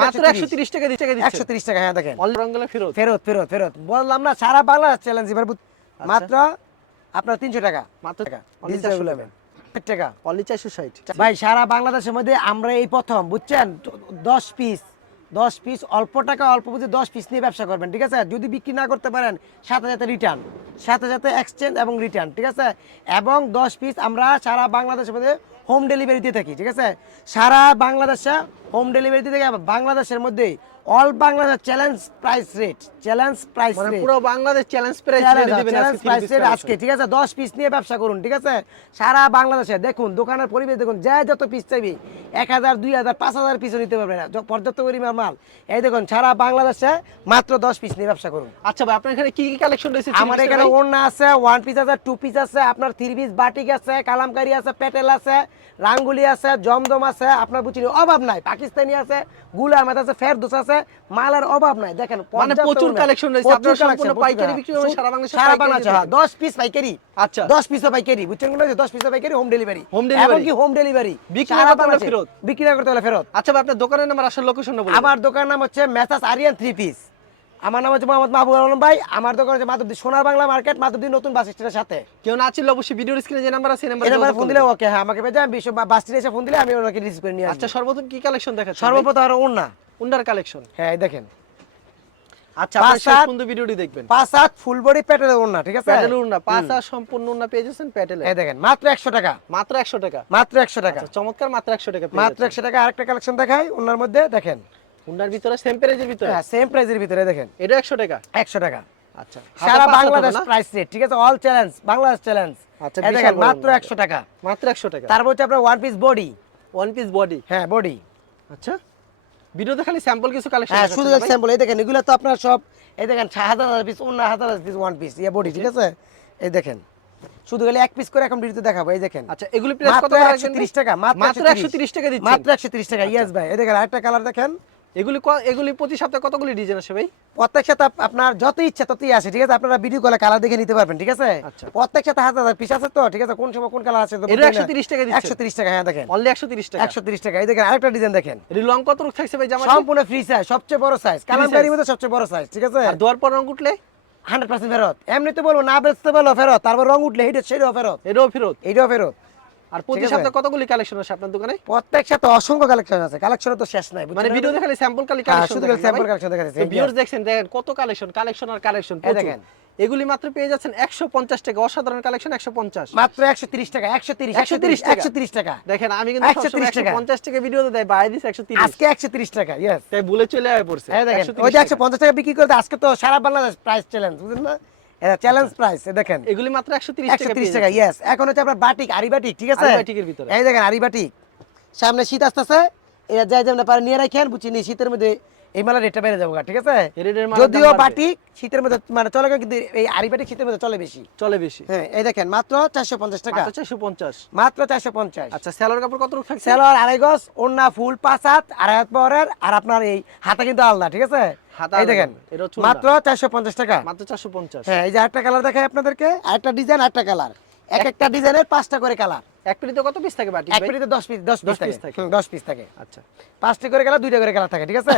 মাত্র টাকা দিচ্ছে। টাকা হ্যাঁ দেখেন। ফেরত। ফেরত ফেরত ফেরত। বললাম না সারা বাংলা চ্যালেঞ্জ এবার মাত্র আপনার তিনশো টাকা। মাত্র টাকা। only ডিজিটাল 400 টাকা। ষাট টাকা। অনলি চারশো ষাট। ভাই সারা বাংলাদেশের মধ্যে আমরা এই প্রথম বুঝছেন? দশ পিস দশ পিস অল্প টাকা, অল্প বুঝে দশ পিস নিয়ে ব্যবসা করবেন, ঠিক আছে? যদি বিক্রি না করতে পারেন সাথে সাথে রিটার্ন সাথে সাথে এক্সচেঞ্জ এবং রিটার্ন ঠিক আছে? এবং দশ পিস আমরা সারা বাংলাদেশের মধ্যে হোম ডেলিভারি দিয়ে থাকি, ঠিক আছে? সারা বাংলাদেশে হোম ডেলিভারি দিয়ে থাকি বাংলাদেশের মধ্যে all Bangladesh challenge price rate challenge price rate পুরো বাংলাদেশ চ্যালেঞ্জ প্রাইস দিবেন চ্যালেঞ্জ আজকে প্রাইস রেট আজকে ঠিক আছে? দশ পিস নিয়ে ব্যবসা করুন ঠিক আছে? সারা বাংলাদেশে দেখুন দোকানের পরিবেশ দেখুন যা যত পিস চাইবি এক হাজার দুই হাজার পাঁচ হাজার পিসও নিতে পারবে না। পর্যাপ্ত পরিমাণ মাল। এই দেখুন সারা বাংলাদেশে মাত্র দশ পিস নিয়ে ব্যবসা করুন। আচ্ছা ভাই আপনার এখানে কি কি কালেকশন রয়েছে? আমার এখানে ওড়না আছে ওয়ান পিস আছে টু পিস আছে আপনার থ্রি পিস বাটিক আছে কালামকারি আছে পেটেল আছে রাঙ্গুলি আছে জমদম আছে আপনার বুঝছি অভাব নাই। পাকিস্তানি আছে গুলামাত আছে ফেরদোস আছে মালের অভাব নাই। দেখেন মানে প্রচুর collection রয়েছে। আপনারা সম্পূর্ণ পাইকারি বিক্রি করবেন, সারা বাংলাদেশে সারা বাংলাদেশে, দিতে হ্যাঁ, দশ পিস পাইকারি। আচ্ছা। দশ পিসও পাইকারি বুঝছেন কোন দশ পিসও পাইকারি হোম ডেলিভারি Home delivery। এমনকি হোম ডেলিভারি বিক্রি না করতে হলে ফেরত। বিক্রি না করতে হলে ফেরত। আচ্ছা ভাই আপনার দোকানের নাম্বার আসল লোকেশন বলুন আমার দোকানের নাম হচ্ছে মেসাস আরিয়ান থ্রি পিস আমার নাম হচ্ছে মোহাম্মদ মাহবুব আলম ভাই। আমার দোকান হচ্ছে মাধবদী সোনার বাংলা মার্কেট মাধবদী নতুন বাস স্ট্যান্ডের সাথে। কেউ না ছিল অবশ্যই ভিডিওর স্ক্রিনে যে নাম্বার আছে এই নাম্বারে নাম্বারে ফোন দিলে ওকে হ্যাঁ আমাকে পেয়ে যাবেন। বিশ্ব বাস স্ট্যান্ডে এসে ফোন দিলে আমি ওনাকে রিসিভ করে নিয়ে আচ্ছা সর্বপ্রথম কি কালেকশন দেখাচ্ছেন? সর্বপ্রথম আর ওড়না। উন্ডার কালেকশন হ্যাঁ দেখেন। আচ্ছা পাঁচ আপনার শেষ সাত- পর্যন্ত ভিডিওটি দেখবেন। পাঁচ হাত ফুল বডি প্যাটেলের ওড়না ঠিক আছে? প্যাটেল উন্না পাঁচ আর সম্পূর্ণ উন্না পেয়ে যাচ্ছেন প্যাটেলে। এই দেখেন মাত্র একশো টাকা। মাত্র টাকা। মাত্র একশো টাকা। আচ্ছা, চমৎকার মাত্র একশো টাকা মাত্র যাচ্ছেন। একশো টাকা আরেকটা কালেকশন দেখাই ওনার মধ্যে দেখেন। উন্নার ভিতরে সেম প্রাইজের ভিতরে? হ্যাঁ সেম প্রাইসের ভিতরে দেখেন। এটা একশো টাকা? একশো টাকা। আচ্ছা সারা হাতে পাঁচ হাত বাংলাদেশ প্রাইস রেট ঠিক আছে? অল চ্যালেঞ্জ বাংলাদেশ চ্যালেঞ্জ আচ্ছা, দেখেন মাত্র ওড়না। একশো টাকা। মাত্র একশো টাকা। তারপর হচ্ছে আপনার one piece body one piece body হ্যাঁ বডি আচ্ছা। ভিডিওতে খালি স্যাম্পল কিছু কালেকশন হ্যাঁ শুধু স্যাম্পল এই দেখেন এগুলো তো আপনার সব এই দেখেন হাজার হাজার পিস অন্য হাজার হাজার পিস ওয়ান পিস ইয়ে বডি ঠিক আছে? এই দেখেন শুধু গেলে এক পিস করে এখন ভিডিওতে দেখাবো এই দেখেন। আচ্ছা এগুলো প্রাইস কত মাত্র করে একশো রাখবেন তিরিশ ভাই? টাকা মাত্র একশো তিরিশ। টাকা দিচ্ছেন। মাত্র একশো তিরিশ টাকা ইয়েস ভাই এই দেখেন আরেকটা কালার দেখেন। এগুলি এগুলি প্রতি সপ্তাহে কতগুলি ডিজাইন আসে ভাই? প্রত্যেক সাথে আপনার যত ইচ্ছা ততই আসে ঠিক আছে? আপনারা ভিডিও কলে কালার দেখে নিতে পারবেন ঠিক আছে? আচ্ছা। প্রত্যেক সাথে হাজার হাজার পিস আছে তো ঠিক আছে? কোন সময় কোন কালার আছে এটা 130 টাকা? একশো তিরিশ টাকা হ্যাঁ দেখেন। অনলি একশো তিরিশ টাকা। একশো তিরিশ টাকা। এই দেখেন আরেকটা ডিজাইন দেখেন। এটি লং কত রূপ থাকছে ভাই জামা সম্পূর্ণ ফ্রি সাইজ সবচেয়ে বড় সাইজ কালামকারির মধ্যে সবচেয়ে বড় সাইজ ঠিক আছে? আর দোয়ার পর রং উঠলে? হান্ড্রেড পার্সেন্ট ফেরত। এমনিতে বলব না বেচতে বলো ফেরত। তারপর রং উঠলে এটা সেটাও ফেরত। এটাও ফেরত। এইটাও ফেরত। আর প্রতি সপ্তাহে কতগুলি কালেকশন আসে আপনার দোকানে? প্রত্যেক সাথে অসংখ্য কালেকশন আছে কালেকশনের তো শেষ নাই মানে ভিডিও দেখালে স্যাম্পল হ্যাঁ, কালেকশন শুধু খালি sample collection দেখাচ্ছে, এই যে। ভিউয়ার্স দেখছেন দেখেন কত কালেকশন কালেকশন আর কালেকশন দেখেন। এগুলি মাত্র পেয়ে যাচ্ছেন 150 টাকা অসাধারণ কালেকশন 150 মাত্র একশো তিরিশ টাকা একশো তিরিশ 130 টাকা। একশো তিরিশ টাকা। দেখেন আমি কিন্তু 130 সবসময় টাকা। 150 টাকা ভিডিওতে দেয় বাই দিস 130 আজকে একশো তিরিশ টাকা ইয়েস তাই ভুলে চলে আয় পড়ছে। এই দেখেন ওই একশো পঞ্চাশ টাকা বিক্রি করতে আজকে তো সারা বাংলাদেশ প্রাইস চ্যালেঞ্জ বুঝলেন না? এটা চ্যালেঞ্জ প্রাইস দেখেন। এগুলি মাত্র 130 একশো টাকা টাকা এখন হচ্ছে আপনার বাটিক আরি বাটিক ঠিক আছে? আরি বাটিকের ভিতরে। এই দেখেন আরি বাটিক। সামনে শীত আসতেছে এটা যাই যেমন পারে নিয়ে রাখেন বুঝিনি শীতের মধ্যে এই মালা রেটটা বেড়ে যাব ঠিক আছে? যদিও বাটিক শীতের মধ্যে মানে চলে কিন্তু এই আরি বাটিক শীতের মধ্যে চলে বেশি। চলে বেশি। হ্যাঁ এই দেখেন মাত্র চারশো পঞ্চাশ টাকা। মাত্র 450 মাত্র চারশো পঞ্চাশ। আচ্ছা সেলার কাপড় কত থাকছে? সেলোয়ার আড়াই গজ ওড়না ফুল পাঁচ হাত আড়াই হাত পাওয়ারের আর আপনার এই হাতে কিন্তু আলাদা ঠিক আছে? এই দেখেন। মাত্র চারশো পঞ্চাশ টাকা। মাত্র 450 হ্যাঁ এই যে আরেকটা কালার দেখাই আপনাদেরকে। আরেকটা ডিজাইন আরেকটা কালার। এক একটা ডিজাইনের পাঁচটা করে কালার। এক পেটিতে কত পিস থাকে বাটি এক পেটিতে দশ পিস দশ পিস থাকে। থাকে। হুম, দশ পিস থাকে। আচ্ছা। পাঁচটা করে কালার দুইটা করে কালার থাকে ঠিক আছে?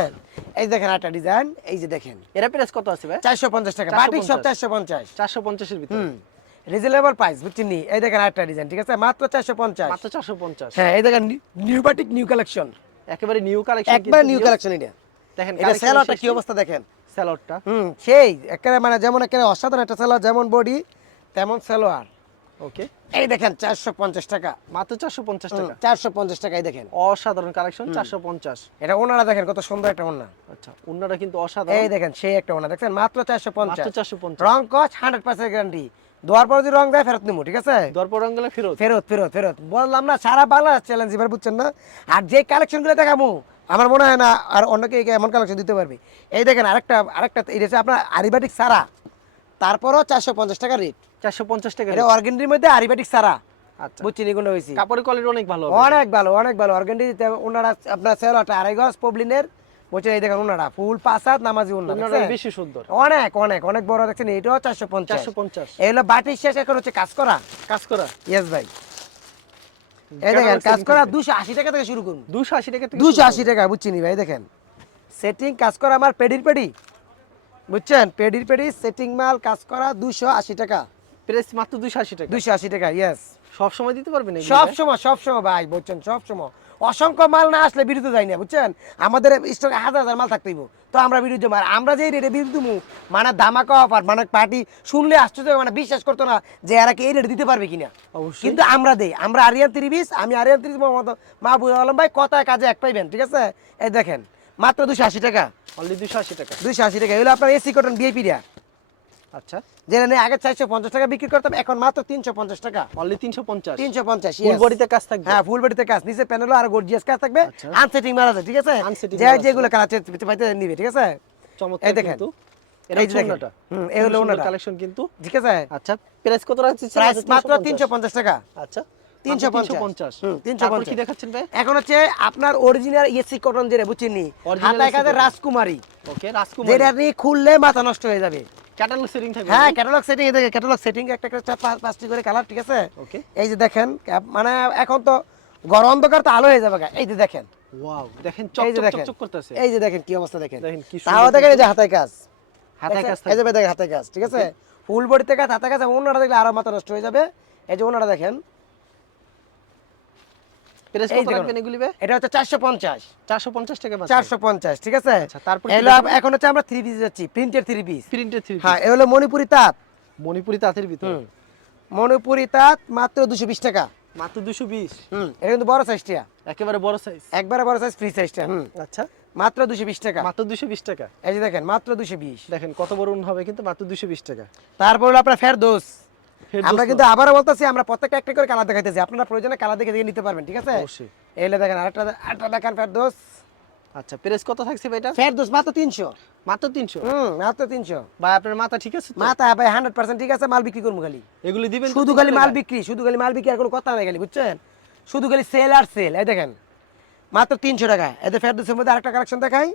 এই দেখেন একটা ডিজাইন এই যে দেখেন। এরা প্রাইস কত আছে ভাই? চারশো পঞ্চাশ টাকা। 450 সব চারশো পঞ্চাশ। 450 এর ভিতরে। রিজনেবল প্রাইস বুঝছেন নি? এই দেখেন ডিজাইন ঠিক আছে? মাত্র চারশো পঞ্চাশ। মাত্র 450 হ্যাঁ এই দেখেন নিউ বাটিক নিউ কালেকশন একেবারে নিউ কালেকশন একবার নিউ কালেকশন এটা। দেখেন এটা সেলোয়ারটা কি অবস্থা দেখেন? সেলরটা হুম সেই একেবারে মানে যেমন একেবারে অসাধারণ একটা সেলোয়ার যেমন বডি তেমন সেলোয়ার। ওকে এই দেখেন চারশো পঞ্চাশ টাকা। মাত্র 450 টাকা। চারশো পঞ্চাশ টাকায় দেখেন। অসাধারণ কালেকশন 450 এটা ওনারা দেখেন কত সুন্দর একটা ওনা। আচ্ছা উন্নাটা কিন্তু এই দেখেন সেই একটা ওনা। দেখছেন মাত্র চারশো পঞ্চাশ। মাত্র 450 রং কচ হান্ড্রেড পার্সেন্ট গ্যারান্টি দোয়ার পর যদি রং দেয় ফেরত নিবো ঠিক আছে? দরপর রঙ্গলে ফেরত। ফেরত ফেরত ফেরত। বললাম না সারা বাংলা চ্যালেঞ্জ এবার বুঝছেন না? আর যে কালেকশনগুলো দেখাবো আমার মনে হয় না আর অন্যকে এমন কালেকশন দিতে পারবে। এই দেখেন আরেকটা আরেকটা এটা হচ্ছে আপনার আরিবাটিক সারা তারপরও চারশো পঞ্চাশ টাকা রেট 450 টাকা এটা অর্গেন্ডির মধ্যে আরিবাটিক সারা বুঝছি নিগুণ হয়েছি কাপড়ের কোয়ালিটি অনেক ভালো অনেক ভালো অনেক ভালো। অর্গেন্ডি ওনারা আপনার সেলটা আড়াই গজ পবলিনের বলছেন এই দেখেন ওনারা ফুল নামাজি ওনারা বেশি সুন্দর। অনেক অনেক অনেক বড় দেখছেন এটাও চারশো পঞ্চাশ। 450 এই হলো বাটির শেষ এখন হচ্ছে কাজ করা। কাজ করা। ইয়েস ভাই। এই দেখেন কাজ করা দুশো আশি টাকা থেকে শুরু করুন 280 টাকা থেকে টাকা ভাই দেখেন। সেটিং কাজ করা আমার পেডির পেডি। বুঝছেন? পেডির পেডি সেটিং মাল কাজ করা দুশো আশি টাকা। প্রেস মাত্র দুইশো আশি টাকা। দুশো আশি টাকা ইয়েস সব সময় দিতে পারবেন সব সময় সব সময় ভাই বুঝছেন? সব সময়। অসংখ্য মাল না আসলে বিরুদ্ধে যাই না বুঝছেন? আমাদের স্টকে হাজার হাজার মাল থাকতেইব তো আমরা বিরুদ্ধে মার আমরা যে রেটে বিরুদ্ধে মু মানে ধামাকা অফার মানে পার্টি শুনলে আশ্চর্য মানে বিশ্বাস করতো না যে এরা কি এই রেটে দিতে পারবে কিনা। অবশ্যই। কিন্তু আমরা দেই। আমরা আরিয়ান ত্রিবিশ আমি আরিয়ান ত্রিবিশ মোহাম্মদ মাহবুব আলম ভাই কথায় কাজে এক পাইবেন ঠিক আছে? এই দেখেন মাত্র দুশো আশি টাকা। অনলি দুশো আশি টাকা। দুশো আশি টাকা। এগুলো আপনার এসি কটন বিএপি রিয়া আচ্ছা। যেটা নিয়ে আগে চারশো পঞ্চাশ টাকা বিক্রি করতাম এখন মাত্র তিনশো পঞ্চাশ টাকা। অনলি তিনশো পঞ্চাশ? তিনশো পঞ্চাশ ফুল বডিতে কাজ থাকবে? হ্যাঁ ফুল বডিতে কাজ। নিচে প্যানেলও আর গর্জিয়াস কাজ থাকবে। আচ্ছা। আনসেটিং মারা আছে ঠিক আছে? যে যেগুলো কালার পাইতে নিবে ঠিক আছে? চমৎকার এই দেখেন। কিন্তু। এই এটা যে দেখেন। চুন্নাটা হুম, এই হলো ওনাটা। কালেকশন কিন্তু। ঠিক আছে? আচ্ছা প্রাইস কত রাখছি প্রাইস মাত্র তিনশো পঞ্চাশ। টাকা। আচ্ছা এখন হচ্ছে আপনার অরিজিনাল এসি কটন যেটা বুঝছেন। রাজকুমারী। যেটা খুললে মাথা নষ্ট হয়ে যাবে। ক্যাটালগ সেটিং থাকবে হ্যাঁ ক্যাটালগ সেটিং এই দেখে ক্যাটালগ সেটিং একটা করে চার পাঁচটি করে কালার ঠিক আছে? ওকে এই যে দেখেন মানে এখন তো গরম অন্ধকার তো আলো হয়ে যাবে এই যে দেখেন। ওয়াও দেখেন এই চক চক চক করতেছে। এই যে দেখেন কি অবস্থা দেখেন। দেখেন কি তাও দেখেন এই যে হাতায় কাজ। হাতায় কাজ এই যে দেখেন হাতায় কাজ ঠিক আছে? ফুল বডি থেকে হাতে কাজ অন্যটা দেখলে আরও মাথা নষ্ট হয়ে যাবে। এই যে অন্যটা দেখেন। প্রাইস কত। রাখবেন এগুলি এটা হচ্ছে চারশো পঞ্চাশ। 450 টাকা মাত্র চারশো পঞ্চাশ ঠিক আছে? আচ্ছা, তারপর কি এগুলো দেখাবো? এখন হচ্ছে আমরা থ্রি পিস যাচ্ছি প্রিন্টের থ্রি পিস প্রিন্টেড থ্রি হ্যাঁ এ হলো মণিপুরি তাঁত। মণিপুরি তাঁতের ভিতরে? মণিপুরি তাঁত মাত্র দুশো বিশ টাকা। মাত্র 220 হুম এটা কিন্তু বড় সাইজটা একেবারে বড় সাইজ একবারে বড় সাইজ ফ্রি সাইজটা হুম। আচ্ছা। মাত্র দুশো বিশ টাকা। মাত্র 220 টাকা? এই যে দেখেন মাত্র দুশো বিশ। দেখেন কত বড় উন হবে কিন্তু মাত্র 220 টাকা। তারপর হলো আপনার ফেরদৌস। আমরা কিন্তু আবারও বলতেছি আমরা প্রত্যেকটা একটা করে কালার দেখাইতেছি। আপনারা প্রয়োজনে কালার দেখে দেখে নিতে পারবেন ঠিক আছে। এলে দেখেন আরেকটা আরেকটা দেখেন ফেরদোস। আচ্ছা প্রাইস কত থাকছে ভাই এটা? ফেরদোস মাত্র তিনশো। মাত্র 300 হুম মাত্র তিনশো। ভাই আপনার মাথা ঠিক আছে তো? মাথা ভাই হান্ড্রেড পার্সেন্ট ঠিক আছে মাল বিক্রি করব খালি। এগুলি দিবেন শুধু 300 খালি মাল বিক্রি শুধু খালি মাল বিক্রি আর কোনো কথা নাই খালি বুঝছেন? শুধু খালি সেল আর সেল এই দেখেন। মাত্র তিনশো টাকা এদের ফেরদোসের মধ্যে আরেকটা কালেকশন দেখাই।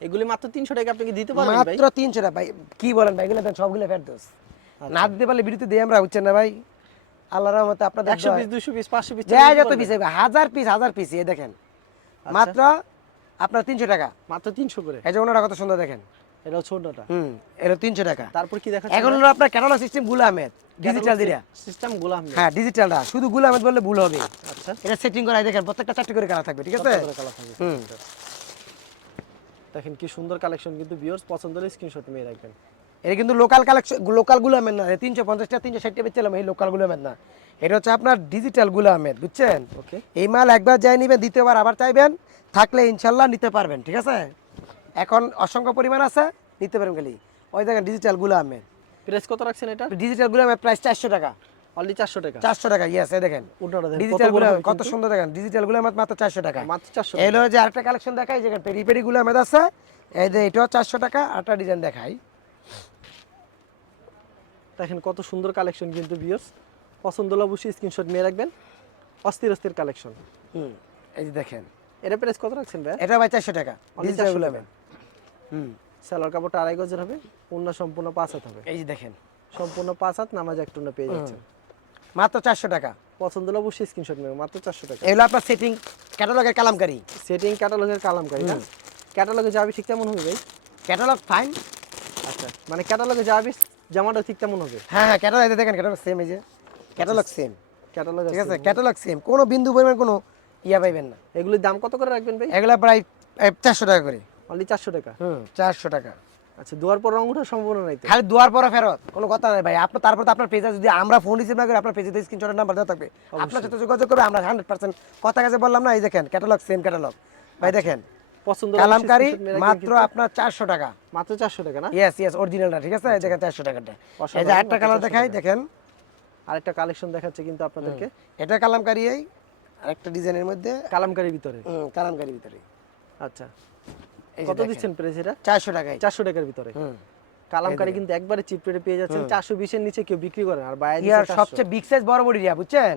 এগুলি মাত্র 300 টাকা আপনি কি দিতে পারবেন ভাই? মাত্র তিনশো টাকা ভাই। কি বলেন ভাই? এগুলো দেন সবগুলো ফেরদোস আচ্ছা। না দিতে পারলে বিরতি দিই আমরা বুঝছেন না ভাই। রহমতে আপনাদের 100 পিস 200 পিস 500 পিস যা যত পিস হবে, হাজার পিস হাজার পিস এই দেখেন। আচ্ছা। মাত্র আপনার তিনশো টাকা। মাত্র 300 করে? এই যে ওনারা কত সুন্দর দেখেন। এটা ছোটটা হুম এটা তিনশো টাকা। তারপর কি দেখাচ্ছেন এখন হলো আপনার ক্যানোলা সিস্টেমগুলা আহমেদ। ডিজিটাল দিরা। সিস্টেম গোলাম হ্যাঁ ডিজিটালটা শুধু গুলা আহমেদ বললে ভুল হবে। আচ্ছা। এটা সেটিং করা দেখেন প্রত্যেকটা চারটি করে কালার থাকবে ঠিক আছে? হুম। দেখেন কি সুন্দর কালেকশন কিন্তু ভিউয়ার্স পছন্দ হলে স্ক্রিনশট নিয়ে রাখবেন। এটা কিন্তু লোকাল কালেকশন লোকালগুলো না। তিনশো পঞ্চাশটা তিনশো ষাটটা বেচছিলাম এই লোকালগুলো না। এটা হচ্ছে আপনার ডিজিটালগুলো আহমেদ বুঝছেন? ওকে। এই মাল একবার যাই নিবেন দ্বিতীয়বার আবার চাইবেন থাকলে ইনশাল্লাহ নিতে পারবেন ঠিক আছে? এখন অসংখ্য পরিমাণ আছে নিতে পারবেন খালি। ওই দেখেন ডিজিটালগুলো আহমেদ। প্রাইস কত রাখছেন এটা? ডিজিটালগুলো আহমেদ প্রাইস চারশো টাকা। অনলি 400 টাকা। চারশো টাকা ইয়েস এই দেখেন। উল্টাটা দেখেন, কত ডিজিটালগুলো কত সুন্দর দেখেন ডিজিটালগুলো মাত্র চারশো টাকা। মাত্র 400 এই যে আরেকটা কালেকশন দেখাই যেখানে পেরি পেরি গুলো আহমেদ আছে। এই যে এটাও চারশো টাকা আরেকটা ডিজাইন দেখাই। দেখেন কত সুন্দর কালেকশন কিন্তু ভিউয়ার্স পছন্দ হলে অবশ্যই স্ক্রিনশট নিয়ে রাখবেন। অস্থির অস্থির কালেকশন হুম এই যে দেখেন। এটা প্রাইস কত রাখছেন ভাই? এটা ভাই চারশো টাকা ডিজিটালগুলো হুম। কাপড়টা আড়াই গজের হবে অন্য সম্পূর্ণ পাঁচ হাত হবে। এই যে দেখেন। সম্পূর্ণ পাঁচ হাত নামাজ এক টুনা পেয়ে যাচ্ছেন। মাত্র চারশো টাকা। পছন্দ হলে অবশ্যই স্ক্রিনশট নেবেন মাত্র চারশো টাকা। এগুলো আপনার সেটিং ক্যাটালগের কালামকারি। সেটিং ক্যাটালগের কালামকারি না? ক্যাটালগে যাবি ঠিক তেমন হবে ভাই? ক্যাটালগ ফাইন আচ্ছা মানে ক্যাটালগে যাবি জামাটা ঠিক তেমন হবে? হ্যাঁ হ্যাঁ ক্যাটালগ দেখেন ক্যাটালগ সেম এই যে। ক্যাটালগ সেম ক্যাটালগ ঠিক আছে ক্যাটালগ সেম কোনো বিন্দু পরিমাণ কোনো ইয়া পাইবেন না। এগুলির দাম কত করে রাখবেন ভাই? এগুলো প্রায় চারশো টাকা করে। অনলি চারশো টাকা? হুম চারশো টাকা। আচ্ছা দুয়ার পর রং ওঠার সম্ভাবনা নাই খালি দুয়ার পরে ফেরত কোনো কথা নাই ভাই। আপনার তারপর তো আপনার পেজে যদি আমরা ফোন রিসিভ না করি আপনার পেজে স্ক্রিনশটের নাম্বার দেওয়া থাকবে। আপনার সাথে যোগাযোগ করবে আমরা হান্ড্রেড পার্সেন্ট কথা কাছে বললাম না এই দেখেন ক্যাটালগ সেম ক্যাটালগ ভাই দেখেন পছন্দ কালামকারি মাত্র আপনার চারশো টাকা। মাত্র চারশো টাকা না? ইয়েস ইয়েস অরিজিনালটা ঠিক আছে? এই দেখেন চারশো টাকাটা। এই যে একটা কালার দেখাই দেখেন। আরেকটা কালেকশন দেখাচ্ছে কিন্তু আপনাদেরকে। এটা কালামকারি এই আরেকটা ডিজাইনের মধ্যে। কালামকারির ভিতরে। কালামকারির ভিতরে। আচ্ছা। কত দিচ্ছেন প্রাইস এটা? চারশো টাকায়। চারশো টাকার ভিতরে। কালামকারি কিন্তু একবারে চিপ রেটে পেয়ে যাচ্ছেন। নিচে কেউ বিক্রি করেন আর সবচেয়ে বিগ সাইজ বড় বড়ি রিয়া বুঝছেন?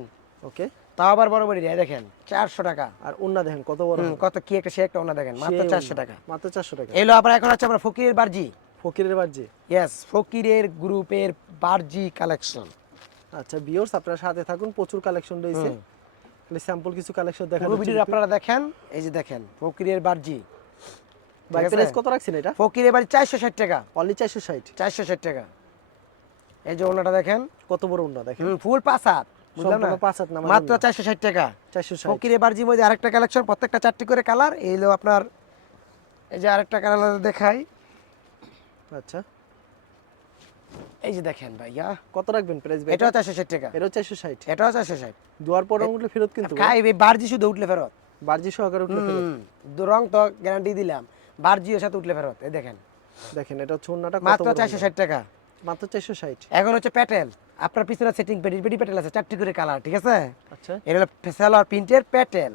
ওকে। আবার বড় বড়ি রিয়া দেখেন। চারশো টাকা। আর ওন্না দেখেন কত বড় কত কি একটা সে একটা দেখেন মাত্র সেই চারশো ওন্না। টাকা। মাত্র চারশো টাকা। এলো আবার এখন হচ্ছে আমরা ফকিরের বার্জি। ফকিরের ইয়েস ফকিরের গ্রুপের বার্জি কালেকশন আচ্ছা বিয়র্স আপনার সাথে থাকুন। প্রচুর কালেকশন রয়েছে। খালি স্যাম্পল কিছু কালেকশন দেখা পুরো ভিডিও আপনারা দেখেন। এই যে দেখেন ফকিরের বার্জি। ভাই প্রাইস কত রাখছেন এটা? বাড়ি চারশো ষাট টাকা। অনলি চারশো ষাট? চারশো ষাট টাকা। এই যে ওনাটা দেখেন। কত বড় দেখেন। ফুল পাঁচ হাত বুঝলাম না? পাঁচ হাত নামাজ মাত্র উন্না। চারশো ষাট টাকা। চারশো ষাট। ফকিরের বার্জির মধ্যে আরেকটা কালেকশন প্রত্যেকটা চারটি করে কালার এই হলো আপনার এই যে আরেকটা কালার দেখাই। আচ্ছা। এই যে দেখেন ভাইয়া। কত রাখবেন প্রাইস ভাই চারশো ষাট টাকা। এটাও চারশো ষাট? এটাও চারশো ষাট। দুয়ার পর উঠলে ফেরত কিন্তু খাই এই বার্জি শুধু উঠলে ফেরত। বার্জি সহকারে উঠলে ফেরত। রং তো গ্যারান্টি দিলাম। বার্জির সাথে উঠলে ফেরত এই দেখেন। দেখেন এটা হচ্ছে উন্নাটা মাত্র বড় চারশো উন্না। ষাট টাকা। মাত্র চারশো ষাট। এখন হচ্ছে প্যাটেল। আপনার পিছনে সেটিং পেটি পেটি প্যাটেল আছে চারটি করে কালার ঠিক আছে? আচ্ছা। এটা হলো সালোয়ার প্রিন্টের প্যাটেল।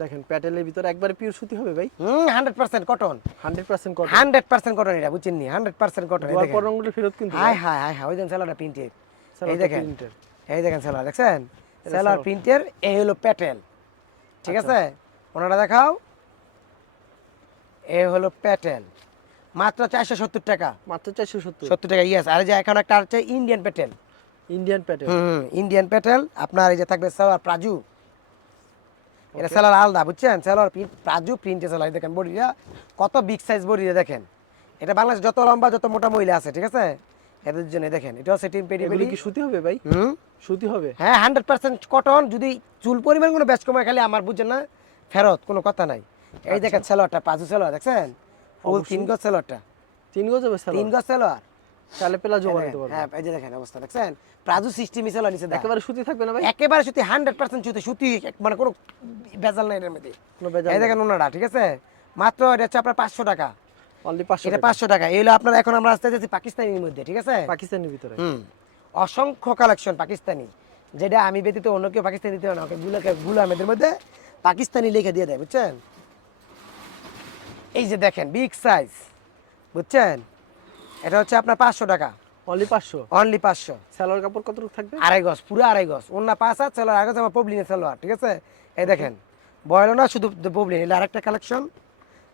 দেখেন প্যাটেলের ভিতরে একবারে পিওর সুতি হবে ভাই। হুম hundred percent cotton hundred percent cotton hundred percent cotton এটা বুঝছেন নি? হান্ড্রেড পার্সেন্ট কটন দুয়ার পর উঠলে ফেরত কিন্তু হাই হাই হাই হাই ওই দেখেন সালোয়ারটা প্রিন্টের এই দেখেন এই দেখেন সালোয়ার দেখছেন? সালোয়ার। প্রিন্টের এই হলো প্যাটেল ঠিক আচ্ছা। আছে? ওনাটা দেখাও। এই হলো প্যাটেল। মাত্র চারশো সত্তর টাকা। মাত্র চারশো সত্তর। সত্তর টাকা ইয়েস আর যে এখন একটা হচ্ছে ইন্ডিয়ান প্যাটেল ইন্ডিয়ান প্যাটেল হুম ইন্ডিয়ান প্যাটেল আপনার এই যে থাকবে সালোয়ার প্রাজু। এটা সালোয়ার আলাদা বুঝছেন? সালোয়ার প্রাজু প্রিন্টে সালোয়ার দেখেন বডিটা। কত বিগ সাইজ বডিটা দেখেন। এটা বাংলাদেশ যত লম্বা যত মোটা মহিলা আছে ঠিক আছে? এদের জন্য দেখেন। এটাও সেটিং কি সুতি হবে ভাই? হুম? সুতি হবে? হ্যাঁ হান্ড্রেড পার্সেন্ট কটন যদি চুল পরিমাণ কোনো ব্যাচ কমায় খালি আমার বুঝছেন না ফেরত কোনো কথা নাই। এই দেখেন সালোয়ারটা পাজু সালোয়ার দেখছেন? ফুল তিন গজ সালোয়ারটা। তিন গজ হবে তিন গজ সালোয়ার। চালে পেলা জমা হ্যাঁ, পারবে। হ্যাঁ এই যে দেখেন অবস্থা দেখছেন? প্রাজু সিস্টেম সালোয়ার নিচে একেবারে সুতি থাকবে না ভাই? একেবারে সুতি হান্ড্রেড পার্সেন্ট সুতি সুতি মানে কোনো ভেজাল নাই এর মধ্যে। কোনো বেজাল এই দেখেন ওনারা ঠিক আছে? মাত্র এটা হচ্ছে আপনার পাঁচশো টাকা। অনলি পাঁচশো এটা পাঁচশো টাকা। এই হলো আপনার এখন আমরা আসতে যাচ্ছি পাকিস্তানির মধ্যে ঠিক আছে? পাকিস্তানের ভিতরে। হুম। অসংখ্য কালেকশন পাকিস্তানি যেটা আমি ব্যতীত অন্য কেউ পাকিস্তানি দিতে পারে না ওকে গুলাকে গুলামেদের মধ্যে পাকিস্তানি লিখে দিয়ে দেয় বুঝছেন? এই যে দেখেন বিগ সাইজ বুঝছেন? এটা হচ্ছে আপনার পাঁচশো টাকা। অনলি পাঁচশো? অনলি পাঁচশো। সালোয়ার কাপড় কত থাকবে? আড়াই গজ পুরো আড়াই গজ। অন্য পাঁচ হাত সালোয়ার আগে আমার পবলিনের সালোয়ার ঠিক আছে? এই দেখেন বয়ল না শুধু পবলিন এটা আরেকটা কালেকশন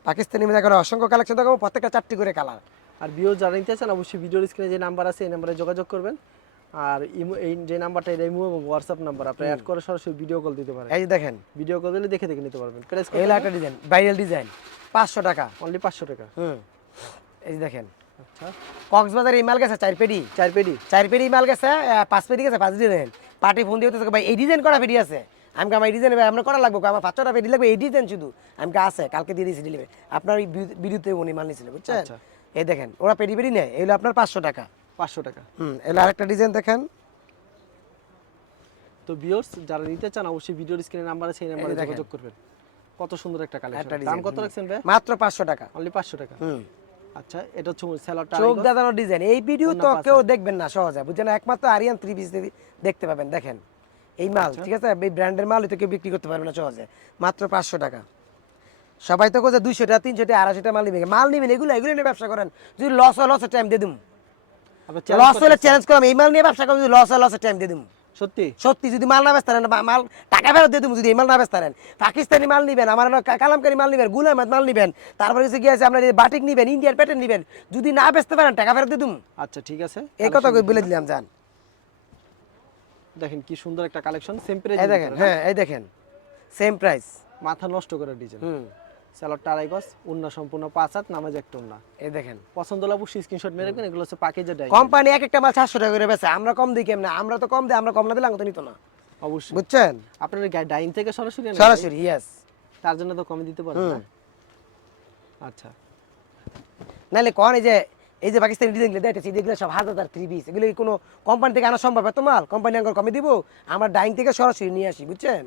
পাকিস্তানি মধ্যে এখন অসংখ্য কালেকশন দেখাবো প্রত্যেকটা চারটি করে কালার আর ভিডিও যারা নিতে চান অবশ্যই ভিডিওর স্ক্রিনে যে নাম্বার আছে এই নাম্বারে যোগাযোগ করবেন। আর ইমো এই যে নাম্বারটা এটা ইমো এবং হোয়াটসঅ্যাপ নাম্বার আপনি অ্যাড করে সরাসরি ভিডিও কল দিতে পারেন। এই যে দেখেন। ভিডিও কল দিলে দেখে দেখে নিতে পারবেন। প্রাইস এই হলো একটা ডিজাইন ভাইরাল ডিজাইন পাঁচশো টাকা। অনলি পাঁচশো টাকা। হুম। এই যে দেখেন। আচ্ছা। কক্সবাজার এই মাল গেছে চার পেডি চার পেডি চার পেডি মাল গেছে পাঁচ পেডি গেছে পাঁচ ডিজাইন পার্টি ফোন দিয়ে ভাই এই ডিজাইন করা পেডি আছে? আমি আমার এই ডিজাইন আপনার করা লাগবে? আমার পাঁচশোটা পেডি লাগবে এই ডিজাইন শুধু। আমি আছে কালকে দিয়ে দিয়েছি ডেলিভারি আপনার বিদ্যুতে উনি মাল নিয়েছিল বুঝছেন? আচ্ছা। এই দেখেন ওরা পেডি পেডি নেয় এগুলো আপনার পাঁচশো টাকা। পাঁচশো টাকা। হুম আরেকটা ডিজাইন দেখেন। তো যারা নিতে চান অবশ্যই ভিডিওর স্ক্রিনে নাম্বার আছে এই নাম্বারে যোগাযোগ করবেন। কত সুন্দর একটা কালেকশন দাম কত রাখছেন ভাই? মাত্র পাঁচশো টাকা। অনলি পাঁচশো টাকা। হুম। আচ্ছা এটা হচ্ছে চোখ দাদানো ডিজাইন এই ভিডিও তো কেউ দেখবেন না সহজে। বুঝছেন? একমাত্র আরিয়ান থ্রি পিস দেখতে পাবেন। দেখেন এই মাল আচ্ছা। ঠিক আছে? এই ব্র্যান্ডের মাল তো কেউ বিক্রি করতে পারবে না সহজে। মাত্র পাঁচশো টাকা। সবাই তো কোথায় দুইশো টাকা তিনশো টাকা আড়াইশো টাকা মাল নিবে। মাল নিবেন এগুলো এগুলো নিয়ে ব্যবসা করেন। যদি লস হয় লসের টাইম দিয়ে দিম। লস হলে চ্যালেঞ্জ করলাম এই মাল নিয়ে ব্যবসা যদি লস হয় লসের টাইম দিয়ে সত্যি? সত্যি যদি মাল না বেচতারেন মাল টাকা ফেরত দিয়ে দেবো যদি এই মাল না বেচতারেন পাকিস্তানি মাল নিবেন আমার কালামকারি মাল নিবেন গুল আহমেদ মাল নিবেন তারপরে গিয়েছে আপনার বাটিক নিবেন ইন্ডিয়ান প্যাটার্ন নিবেন যদি না বেচতে পারেন টাকা ফেরত দিয়ে আচ্ছা ঠিক আছে। এই কথা বলে দিলাম জান দেখেন কি সুন্দর একটা কালেকশন সেম প্রাইস এই দেখেন হ্যাঁ এই দেখেন। সেম প্রাইস মাথা নষ্ট করে ডিজাইন হুম। গজ উন্না সম্পূর্ণ পাঁচ হাত নামাজ একটা উন্না। এই দেখেন। পছন্দ হলে অবশ্যই স্ক্রিনশট মেরে রাখবেন এগুলো হচ্ছে প্যাকেজের ডাই কোম্পানি এক একটা মাল সাতশো টাকা করে বেচে আমরা কম দিই কেমনে? আমরা তো কম দিই আমরা কম না দিলে তো নিত না। অবশ্যই। বুঝছেন? আপনার ডাইন থেকে সরাসরি সরাসরি ইয়েস তার জন্য তো কমে দিতে পারবেন না? আচ্ছা। নাহলে কন এই যে এই যে পাকিস্তানি দেখতেছি সব হাজার হাজার থ্রি পিস এগুলো কোনো কোম্পানি থেকে আনা সম্ভব? এত মাল কোম্পানি আঙ্কর কমে দিব আমরা ডাইং থেকে সরাসরি নিয়ে আসি বুঝছেন?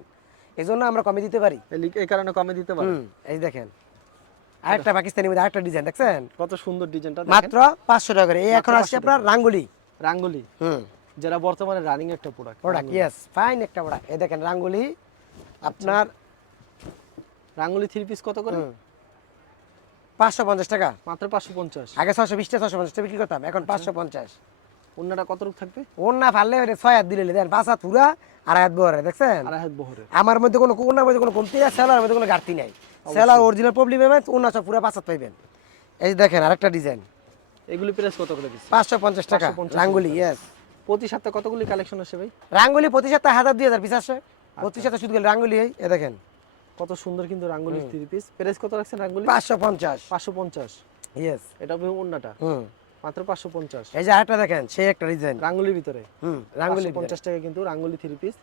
এই জন্য আমরা কমে দিতে পারি। এই কারণে কমে দিতে হুম এই দেখেন। আরেকটা পাকিস্তানি মধ্যে আরেকটা ডিজাইন দেখছেন? কত সুন্দর ডিজাইনটা মাত্র পাঁচশো টাকা করে। এই এখন আসছে আপনার রাঙ্গুলি। রাঙ্গুলি। হুম। যেটা বর্তমানে রানিং একটা প্রোডাক্ট প্রোডাক্ট ইয়েস ফাইন একটা প্রোডাক্ট এই দেখেন রাঙ্গুলি। আপনার রাঙ্গুলি থ্রি পিস কত করে? পাঁচশো পঞ্চাশ টাকা। মাত্র পাঁচশো পঞ্চাশ। আগে ছশো বিশটা ছশো পঞ্চাশটা বিক্রি করতাম এখন পাঁচশো পঞ্চাশ। অন্যটা কত রূপ থাকবে? ওর না পারলে ওরে ছয় হাত দিলে দেন পাঁচ হাত পুরা আর হাত বহরে দেখছেন? হাত আমার মধ্যে কোনো ওনার মধ্যে কোনো কমতি নেই সেলার মধ্যে কোনো ঘাটতি নাই। সেলার অরিজিনাল প্রবলেম হবে ওনার সব পুরো পাঁচ হাত পাইবেন। এই দেখেন আরেকটা ডিজাইন এগুলি প্রাইস কত করে দিচ্ছে পাঁচশো পঞ্চাশ টাকা 550 রাঙ্গুলি ইয়েস প্রতি সপ্তাহে কতগুলি কালেকশন আসে ভাই? রাঙ্গুলি প্রতি সপ্তাহে হাজার দুই হাজার পিস আসে। প্রতি সপ্তাহে শুধু গেলে রাঙ্গুলি এই এ দেখেন। কত সুন্দর কিন্তু রাঙ্গুলি থ্রি পিস প্রাইস কত রাখছেন রাঙ্গুলি? পাঁচশো পঞ্চাশ। পাঁচশো পঞ্চাশ। ইয়েস এটা অন্যটা। হুম। মাত্র পাঁচশো পঞ্চাশ। এই যে আরেকটা দেখেন সেই একটা ডিজাইন রাঙ্গুলির ভিতরে। হুম রাঙ্গুলি রাঙ্গুলি পঞ্চাশ টাকা কিন্তু রাঙ্গুলি থ্রি পিস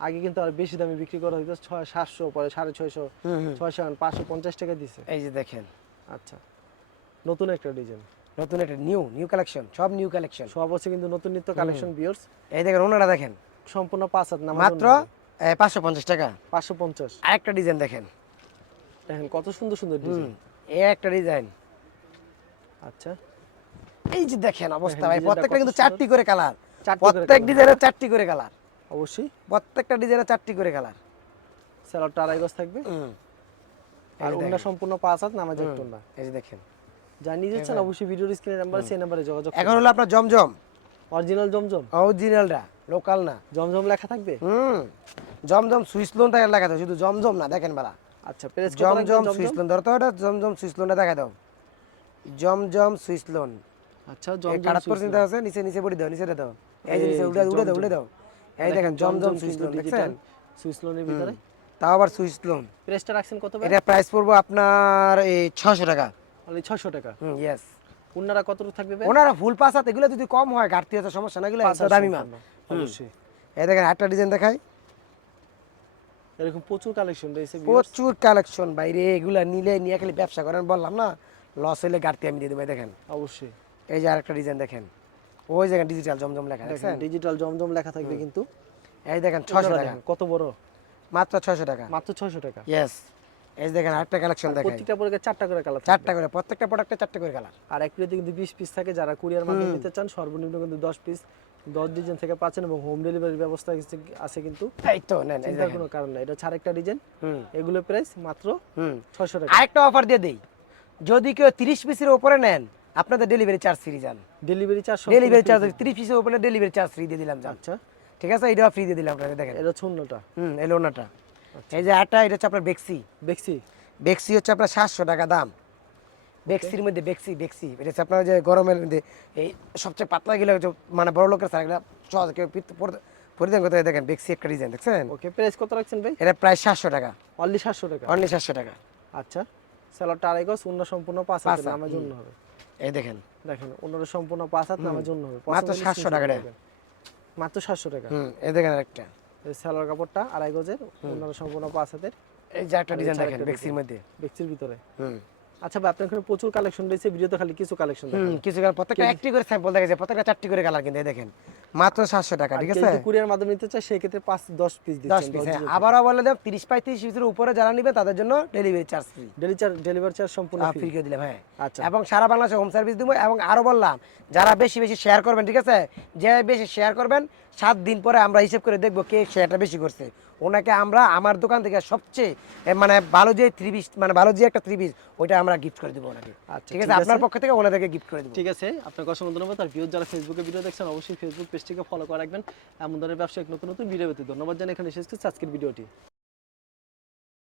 আগে কিন্তু আর বেশি দামে বিক্রি করা হইতো ছয় সাতশো পরে সাড়ে ছয়শো হুম হুম। ছয়শো পাঁচশো পঞ্চাশ টাকা দিছে। এই যে দেখেন। আচ্ছা। নতুন একটা ডিজাইন নতুন একটা নিউ নিউ কালেকশন সব নিউ কালেকশন সব হচ্ছে কিন্তু নতুন নিত্য কালেকশন বিয়ার্স এই দেখেন ওনারা দেখেন। সম্পূর্ণ পাঁচ হাত নামাজ মাত্র পাঁচশো পঞ্চাশ টাকা। পাঁচশো পঞ্চাশ। আরেকটা ডিজাইন দেখেন। দেখেন কত সুন্দর সুন্দর ডিজাইন এই একটা ডিজাইন আচ্ছা। এই যে দেখেন অবস্থা ভাই প্রত্যেকটা কিন্তু চারটি করে কালার। প্রত্যেক। ডিজাইনের চারটি করে কালার। অবশ্যই। প্রত্যেকটা ডিজাইনের চারটি করে কালার। স্যালাডটা আড়াই গজ থাকবে। আর দেখেন। সম্পূর্ণ পাঁচ হাত নামাজ একটু না এই যে দেখেন। যা নিজে চান অবশ্যই ভিডিওর স্ক্রিনের নাম্বার সেই নাম্বারে যোগাযোগ এখন হলো আপনার জমজম। অরিজিনাল জমজম? অরিজিনালটা লোকাল না। জমজম লেখা থাকবে? হুম। জমজম সুইস লোন টাকা লেখা দাও শুধু জমজম না দেখেন বালা আচ্ছা প্রেস জমজম সুইস লোন ধরো তো এটা জমজম সুইস লোনটা দেখা দাও জমজম সুইস লোন আচ্ছা জমজম loan। আছে? নিচে নিচে পড়ে দাও নিচে দাও। এই যে নিচে যে উড়ে উড়ে দাও। উড়ে দাও। এই দেখেন জমজম সুইস লোন দেখছেন? সুইস লোনের ভিতরে? তাও আবার সুইস লোন। প্রেসটা রাখছেন কত এটা প্রাইস পড়ব আপনার এই ছশো টাকা। অনলি 600 টাকা? হুম ইয়েস উন্নারা কত থাকবে ওনারা ফুল এগুলো যদি কম হয় ঘাটতি হচ্ছে সমস্যা না এগুলো দামি মাল। অবশ্যই এই দেখেন একটা ডিজাইন দেখাই। এরকম প্রচুর কালেকশন রয়েছে প্রচুর কালেকশন বাইরে এগুলা নিলে নিয়ে খালি ব্যবসা করেন বললাম না? লস হলে ঘাটতি আমি দিয়ে দেবো দেখেন। অবশ্যই। এই যে আরেকটা ডিজাইন দেখেন। ওই দেখেন ডিজিটাল জমজম লেখা দেখেন ডিজিটাল জমজম লেখা থাকবে কিন্তু। এই দেখেন ছশো উন্নারা টাকা। কত বড়? মাত্র ছশো টাকা। মাত্র 600 টাকা। ইয়েস এই দেখেন আরেকটা কালেকশন দেখাই প্রত্যেকটা পরে চারটা করে কালার চারটা করে প্রত্যেকটা প্রোডাক্টে চারটে করে কালার আর এক প্লেটে কিন্তু 20 পিস থাকে যারা কুরিয়ার মাধ্যমে নিতে চান সর্বনিম্ন কিন্তু 10 পিস 10 ডিজাইন থেকে পাচ্ছেন এবং হোম ডেলিভারির ব্যবস্থা আছে- কিন্তু এই তো নেন এই দেখেন। কোনো কারণ নাই। এটা ছাড় একটা ডিজাইন হুম। এগুলো প্রাইস মাত্র হুম। 600 টাকা। আরেকটা অফার দিয়ে দেই। যদি কেউ তিরিশ পিসের উপরে নেন আপনাদের ডেলিভারি চার্জ ফ্রি যান। ডেলিভারি চার্জ ডেলিভারি চার্জ তিরিশ পিসের উপরে ডেলিভারি চার্জ ফ্রি দিয়ে দিলাম আচ্ছা। ঠিক আছে? এটাও ফ্রি দিয়ে দিলাম আপনাকে দেখেন। এটা শূন্যটা হুম এই লোনাটা। এই যে আটা এটা হচ্ছে আপনার বেক্সি বেক্সি বেক্সি হচ্ছে আপনার সাতশো টাকা দাম। বেক্সির মধ্যে বেক্সি বেক্সি এটা হচ্ছে আপনার যে গরমের মধ্যে এই সবচেয়ে পাতলা গেলে মানে বড় লোকের এগুলো সহজ কেউ পরিধান করতে দেখেন বেক্সি একটা ডিজাইন দেখছেন? ওকে প্রাইস কত রাখছেন ভাই? এটা প্রায় সাতশো টাকা। অনলি 700 টাকা? অনলি সাতশো টাকা। আচ্ছা। স্যালাডটা আড়াই গজ সম্পূর্ণ পাঁচ হাত, নামার জন্য হবে। এই দেখেন। দেখেন ওনারা সম্পূর্ণ পাঁচ হাত আমার জন্য মাত্র সাতশো 700 টাকা মাত্র 700 টাকা। হুম এই দেখেন আরেকটা। এই সালোয়ার কাপড়টা আড়াই গজের ওনারা সম্পূর্ণ পাঁচ হাতের। এই যে একটা ডিজাইন দেখেন। বেক্সির মধ্যে। বেক্সির ভিতরে। হুম। আচ্ছা ভাই আপনার এখানে প্রচুর কালেকশন রয়েছে ভিডিওতে খালি কিছু কালেকশন কিছু প্রত্যেকটা একটি করে স্যাম্পল দেখা যায় প্রত্যেকটা চারটি করে কালার কিন্তু দেখেন মাত্র সাতশো টাকা ঠিক আছে? কুরিয়ার মাধ্যমে নিতে সেই ক্ষেত্রে দশ পিস পিস আবারও বলে দেব তিরিশ পঁয়ত্রিশ পিসের উপরে যারা নিবে তাদের জন্য delivery charge free delivery delivery charge সম্পূর্ণ ফ্রি ফ্রি করে দিলাম হ্যাঁ। আচ্ছা। এবং সারা বাংলাদেশে হোম সার্ভিস দেবো এবং আরও বললাম যারা বেশি বেশি শেয়ার করবেন ঠিক আছে? যে বেশি শেয়ার করবেন সাত দিন পরে আমরা হিসেব করে দেখব কে শেয়ারটা বেশি করছে। ওনাকে আমরা আমার দোকান থেকে সবচেয়ে মানে ভালো যে থ্রি পিস মানে ভালো যে একটা থ্রি পিস ওইটা আমরা গিফট করে দেবো ওনাকে। আচ্ছা, ঠিক আছে? আপনার পক্ষ থেকে ওনাদেরকে গিফট করে দেবো। ঠিক আছে। আপনার অসংখ্য ধন্যবাদ। আর ভিউ যারা ফেসবুকে ভিডিও দেখছেন অবশ্যই ফেসবুক পেজটিকে ফলো করে রাখবেন। এমন ধরনের ব্যবসায়িক নতুন নতুন ভিডিও পেতে ধন্যবাদ জানাই এখানে শেষ করছি আজকের ভিডিওটি